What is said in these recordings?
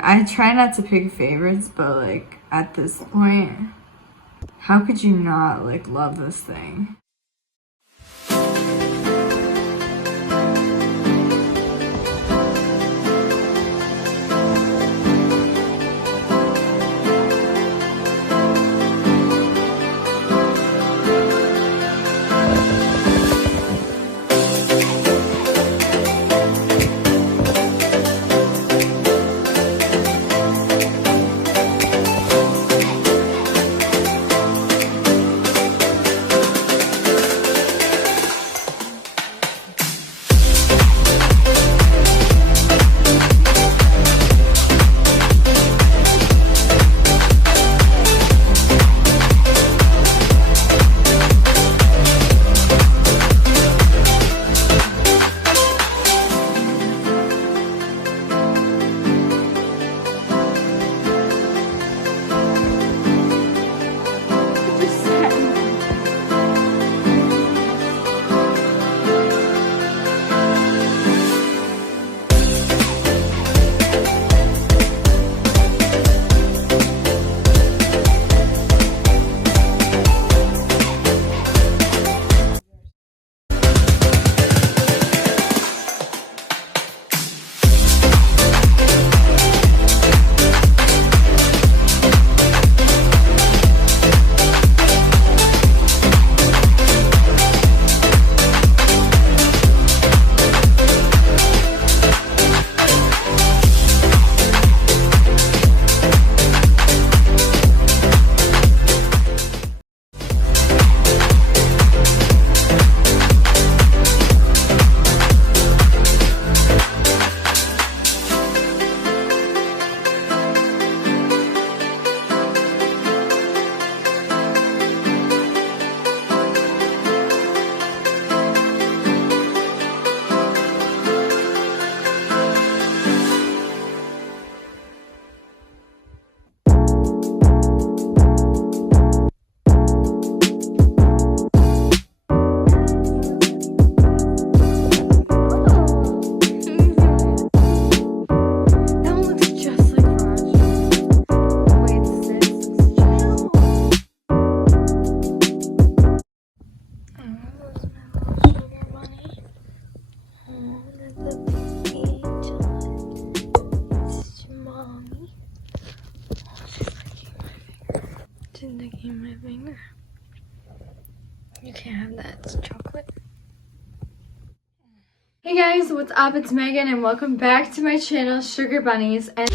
I try not to pick favorites, but like at this point, how could you not like love this thing? Licking my finger. You can't have that, it's chocolate. Hey guys, what's up? It's Megan and welcome back to my channel, Sugar Bunnies. And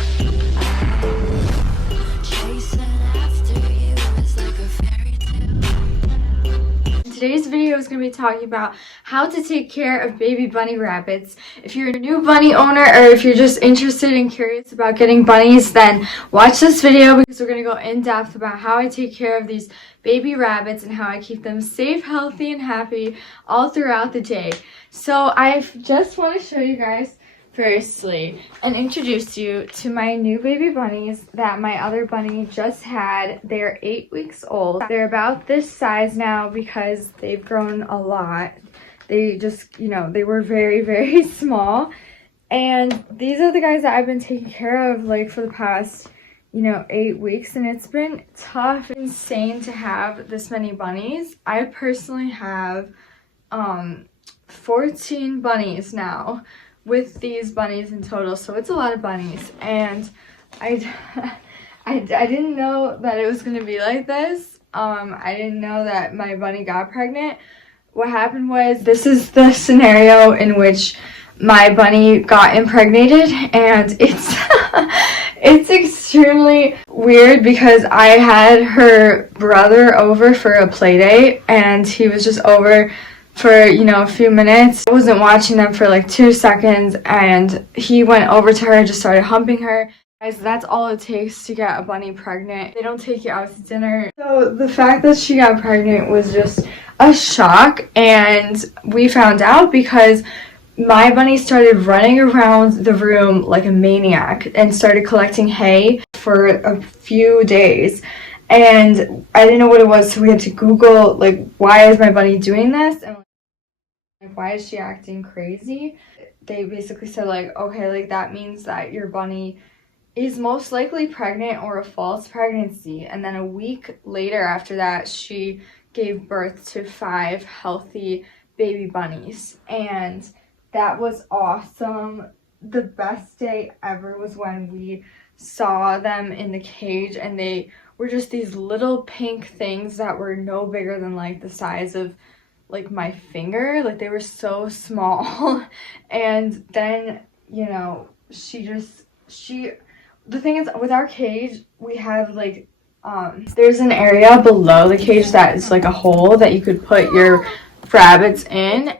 today's video is going to be talking about how to take care of baby bunny rabbits. If you're a new bunny owner or if you're just interested and curious about getting bunnies, then watch this video because we're going to go in depth about how I take care of these baby rabbits and how I keep them safe, healthy, and happy all throughout the day. So I just want to show you guys firstly and introduce you to my new baby bunnies that my other bunny just had. They're 8 weeks old. They're about this size now because they've grown a lot. They just, they were very, very small. And these are the guys that I've been taking care of like for the past 8 weeks, and it's been tough, insane to have this many bunnies. I personally have 14 bunnies now with these bunnies in total, so it's a lot of bunnies. And I didn't know that it was gonna be like this. I didn't know that my bunny got pregnant. What happened was, this is the scenario in which my bunny got impregnated, and it's it's extremely weird because I had her brother over for a play date, and he was just over for a few minutes. I wasn't watching them for like 2 seconds, and he went over to her and just started humping her. Guys, that's all it takes to get a bunny pregnant. They don't take you out to dinner. So the fact that she got pregnant was just a shock, and we found out because my bunny started running around the room like a maniac and started collecting hay for a few days. And I didn't know what it was, so we had to Google, like, why is my bunny doing this? And like, why is she acting crazy? They basically said, like, okay, like, that means that your bunny is most likely pregnant or a false pregnancy. And then a week later after that, she gave birth to 5 healthy baby bunnies. And that was awesome. The best day ever was when we saw them in the cage, and they were just these little pink things that were no bigger than like the size of like my finger. Like they were so small. And then, you know, the thing is, with our cage, we have like there's an area below the cage that is like a hole that you could put your rabbits in.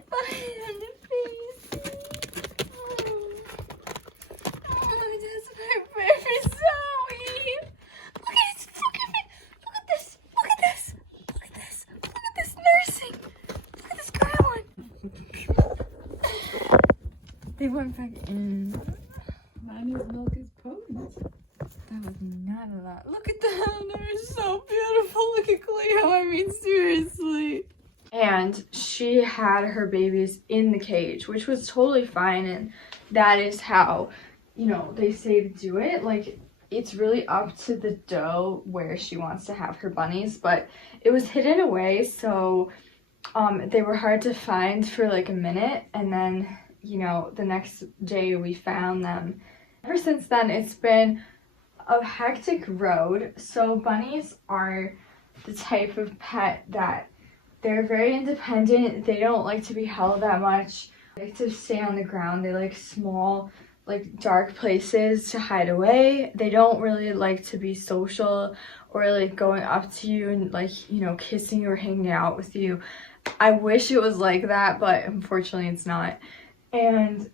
They went back in. Bunny's milk is potent. That was not a lot. Look at them. They're so beautiful. Look at Cleo. I mean, seriously. And she had her babies in the cage, which was totally fine. And that is how, you know, they say to do it. Like, it's really up to the doe where she wants to have her bunnies. But it was hidden away, so they were hard to find for like a minute. And then, you know, the next day we found them. Ever since then, it's been a hectic road. So bunnies are the type of pet that they're very independent. They don't like to be held that much. They like to stay on the ground. They like small, like dark places to hide away. They don't really like to be social or like going up to you and like, you know, kissing you or hanging out with you. I wish it was like that, but unfortunately it's not. And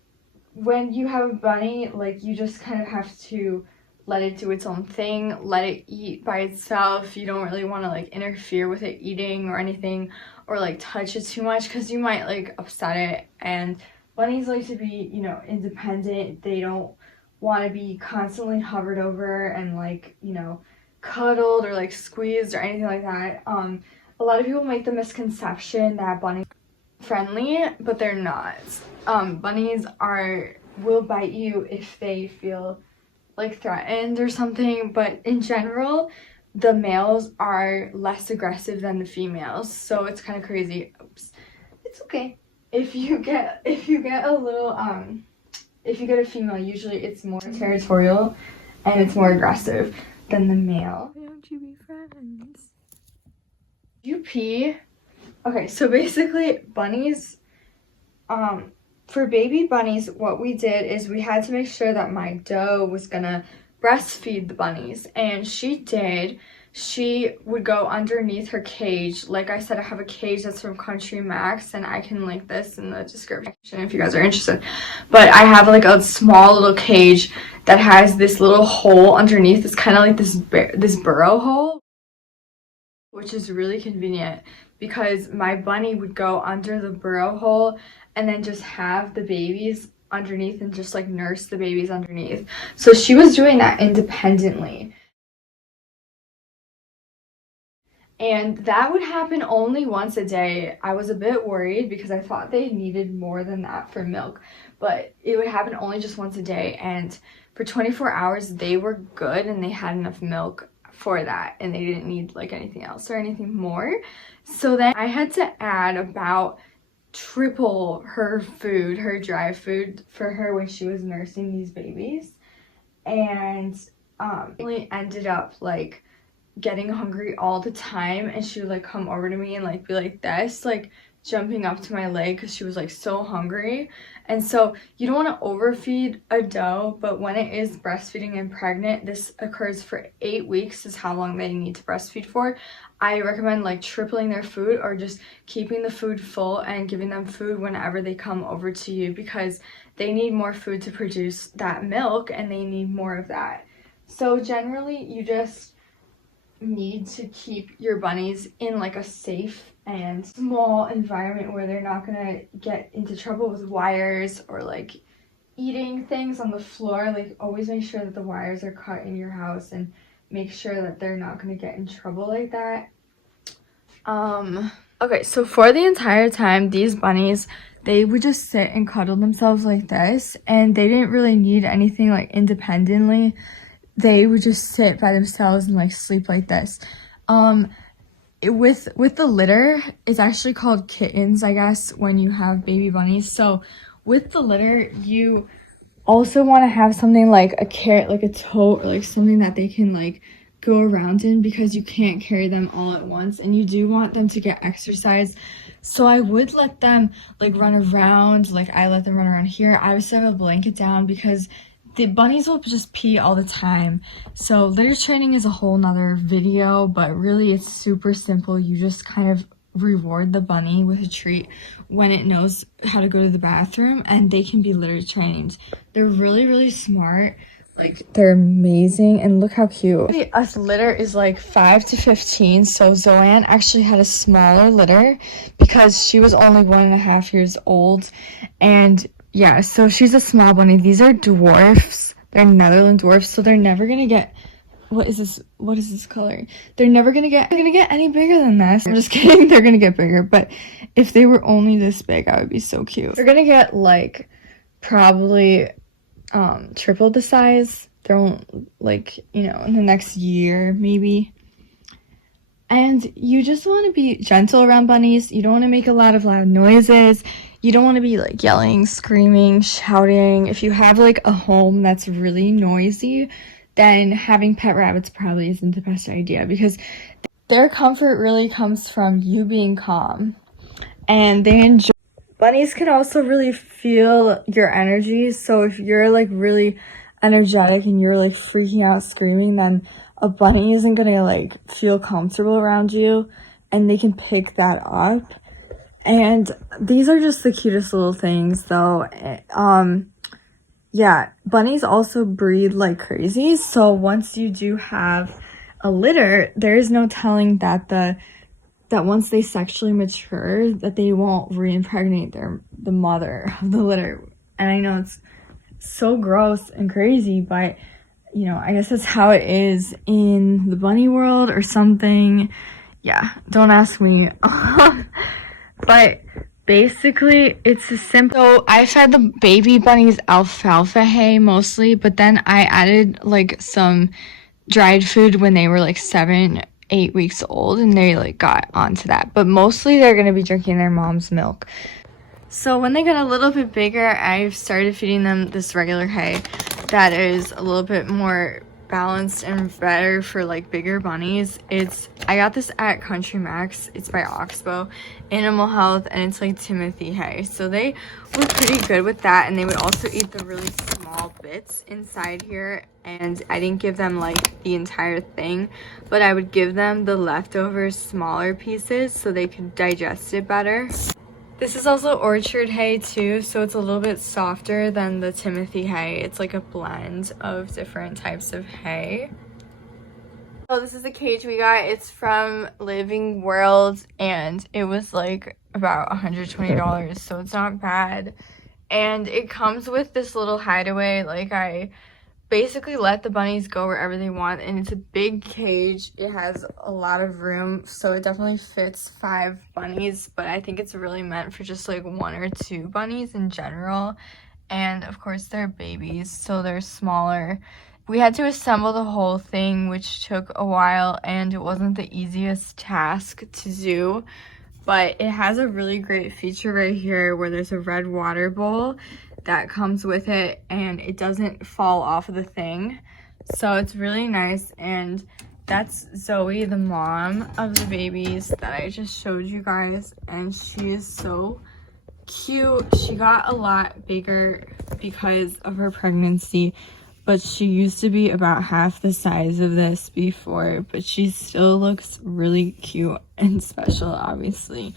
when you have a bunny, like, you just kind of have to let it do its own thing, let it eat by itself. You don't really want to like interfere with it eating or anything, or like touch it too much, because you might like upset it. And bunnies like to be, you know, independent. They don't want to be constantly hovered over and like, you know, cuddled or like squeezed or anything like that. A lot of people make the misconception that bunnies are friendly, but they're not. Bunnies will bite you if they feel like threatened or something, but in general, the males are less aggressive than the females, so it's kind of crazy. Oops, it's okay. If you get a little if you get a female, usually it's more territorial and it's more aggressive than the male. Why don't you be friends? You pee? Okay, so basically bunnies, for baby bunnies, what we did is we had to make sure that my doe was gonna breastfeed the bunnies, and she did. She would go underneath her cage. Like I said, I have a cage that's from Country Max, and I can link this in the description if you guys are interested. But I have like a small little cage that has this little hole underneath. It's kind of like this burrow hole, which is really convenient because my bunny would go under the burrow hole and then just have the babies underneath and just like nurse the babies underneath. So she was doing that independently. And that would happen only once a day. I was a bit worried because I thought they needed more than that for milk, but it would happen only just once a day. And for 24 hours, they were good and they had enough milk for that, and they didn't need like anything else or anything more. So then I had to add about triple her food, her dry food, for her when she was nursing these babies. And really ended up like getting hungry all the time, and she would like come over to me and like be like this, like jumping up to my leg because she was like so hungry. And so you don't want to overfeed a doe, but when it is breastfeeding and pregnant, this occurs for 8 weeks is how long they need to breastfeed for. I recommend like tripling their food or just keeping the food full and giving them food whenever they come over to you, because they need more food to produce that milk and they need more of that. So generally you just need to keep your bunnies in like a safe and small environment where they're not gonna get into trouble with wires or like eating things on the floor. Like, always make sure that the wires are cut in your house and make sure that they're not gonna get in trouble like that. Okay, so for the entire time, these bunnies, they would just sit and cuddle themselves like this, and they didn't really need anything like independently. they would just sit by themselves and like sleep like this. With the litter, it's actually called kittens, I guess, when you have baby bunnies. So with the litter, you also want to have something like a carrot, like a tote, or like something that they can like go around in, because you can't carry them all at once, and you do want them to get exercise. So I would let them like run around, like I let them run around here. I would set a blanket down because the bunnies will just pee all the time. So litter training is a whole nother video, but really it's super simple. You just kind of reward the bunny with a treat when it knows how to go to the bathroom, and they can be litter trained. They're really, really smart. Like, they're amazing, and look how cute. Us litter is like 5 to 15, so Zoanne actually had a smaller litter because she was only 1.5 years old, and yeah, so she's a small bunny. These are dwarfs. They're Netherland dwarfs, so they're never gonna get, what is this color? They're never gonna get any bigger than this. I'm just kidding, they're gonna get bigger, but if they were only this big, I would be so cute. They're gonna get like probably triple the size. They're like, you know, in the next year maybe. And you just want to be gentle around bunnies. You don't want to make a lot of loud noises. You don't want to be like yelling, screaming, shouting. If you have like a home that's really noisy, then having pet rabbits probably isn't the best idea, because their comfort really comes from you being calm, and they enjoy. Bunnies can also really feel your energy, so if you're like really energetic and you're like freaking out screaming, then a bunny isn't gonna like feel comfortable around you, and they can pick that up. And these are just the cutest little things though. Yeah, bunnies also breed like crazy, so once you do have a litter, there is no telling that once they sexually mature, that they won't re-impregnate the mother of the litter. And I know it's so gross and crazy, but you know, I guess that's how it is in the bunny world or something. Yeah, don't ask me. But basically, it's a simple. So I fed the baby bunnies alfalfa hay mostly, but then I added like some dried food when they were like 7-8 weeks old, and they like got onto that. But mostly they're gonna be drinking their mom's milk. So when they got a little bit bigger, I've started feeding them this regular hay that is a little bit more balanced and better for like bigger bunnies. I got this at Country Max. It's by Oxbow Animal Health, and it's like Timothy hay. So they were pretty good with that, and they would also eat the really small bits inside here. And I didn't give them like the entire thing, but I would give them the leftover smaller pieces so they could digest it better. This is also orchard hay too, so it's a little bit softer than the Timothy hay. It's like a blend of different types of hay. So this is the cage we got. It's from Living World, and it was like about $120, so it's not bad. And it comes with this little hideaway. Like, I basically let the bunnies go wherever they want, and it's a big cage. It has a lot of room, so it definitely fits 5 bunnies, but I think it's really meant for just like 1 or 2 bunnies in general. And of course they're babies, so they're smaller. We had to assemble the whole thing, which took a while, and it wasn't the easiest task to do, but it has a really great feature right here where there's a red water bowl that comes with it, and it doesn't fall off of the thing, so it's really nice. And that's Zoe, the mom of the babies that I just showed you guys, and she is so cute. She got a lot bigger because of her pregnancy, but she used to be about half the size of this before, but she still looks really cute and special, obviously.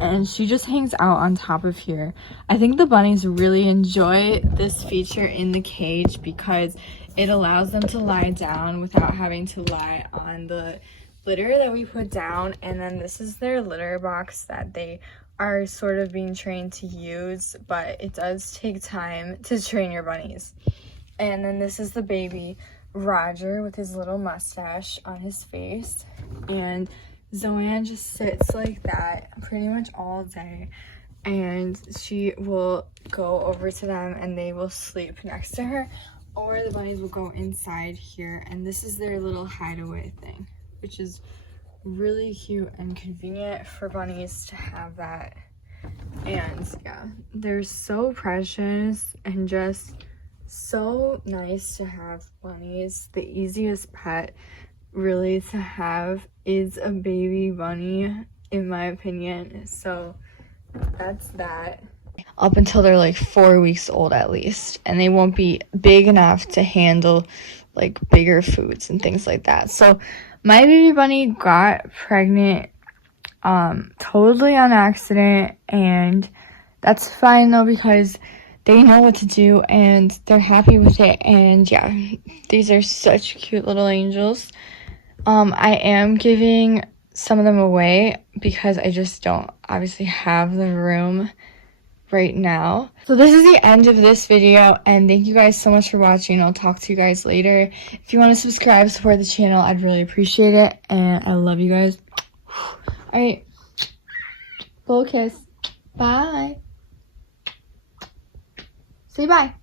And she just hangs out on top of here. I think the bunnies really enjoy this feature in the cage because it allows them to lie down without having to lie on the litter that we put down. And then this is their litter box that they are sort of being trained to use, but it does take time to train your bunnies. And then this is the baby Roger with his little mustache on his face, and Zoanne just sits like that pretty much all day, and she will go over to them and they will sleep next to her or the bunnies will go inside here, and this is their little hideaway thing, which is really cute and convenient for bunnies to have that. And yeah, they're so precious and just so nice to have bunnies. The easiest pet really to have is a baby bunny, in my opinion. So that's that. Up until they're like 4 weeks old at least, and they won't be big enough to handle like bigger foods and things like that. So my baby bunny got pregnant totally on accident, and that's fine though, because they know what to do and they're happy with it. And yeah, these are such cute little angels. I am giving some of them away because I just don't obviously have the room right now. So this is the end of this video, and thank you guys so much for watching. I'll talk to you guys later. If you want to subscribe, support the channel, I'd really appreciate it, and I love you guys. All right, blow a kiss. Bye. Say bye.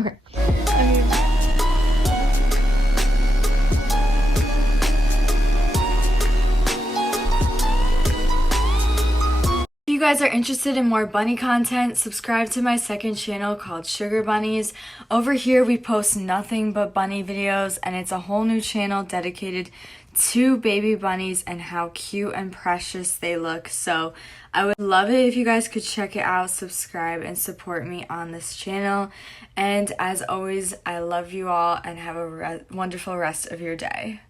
Okay. If you guys are interested in more bunny content, subscribe to my second channel called Sugar Bunnies. Over here we post nothing but bunny videos, and it's a whole new channel dedicated to baby bunnies and how cute and precious they look. So I would love it if you guys could check it out, subscribe, and support me on this channel. And as always, I love you all, and have a wonderful rest of your day.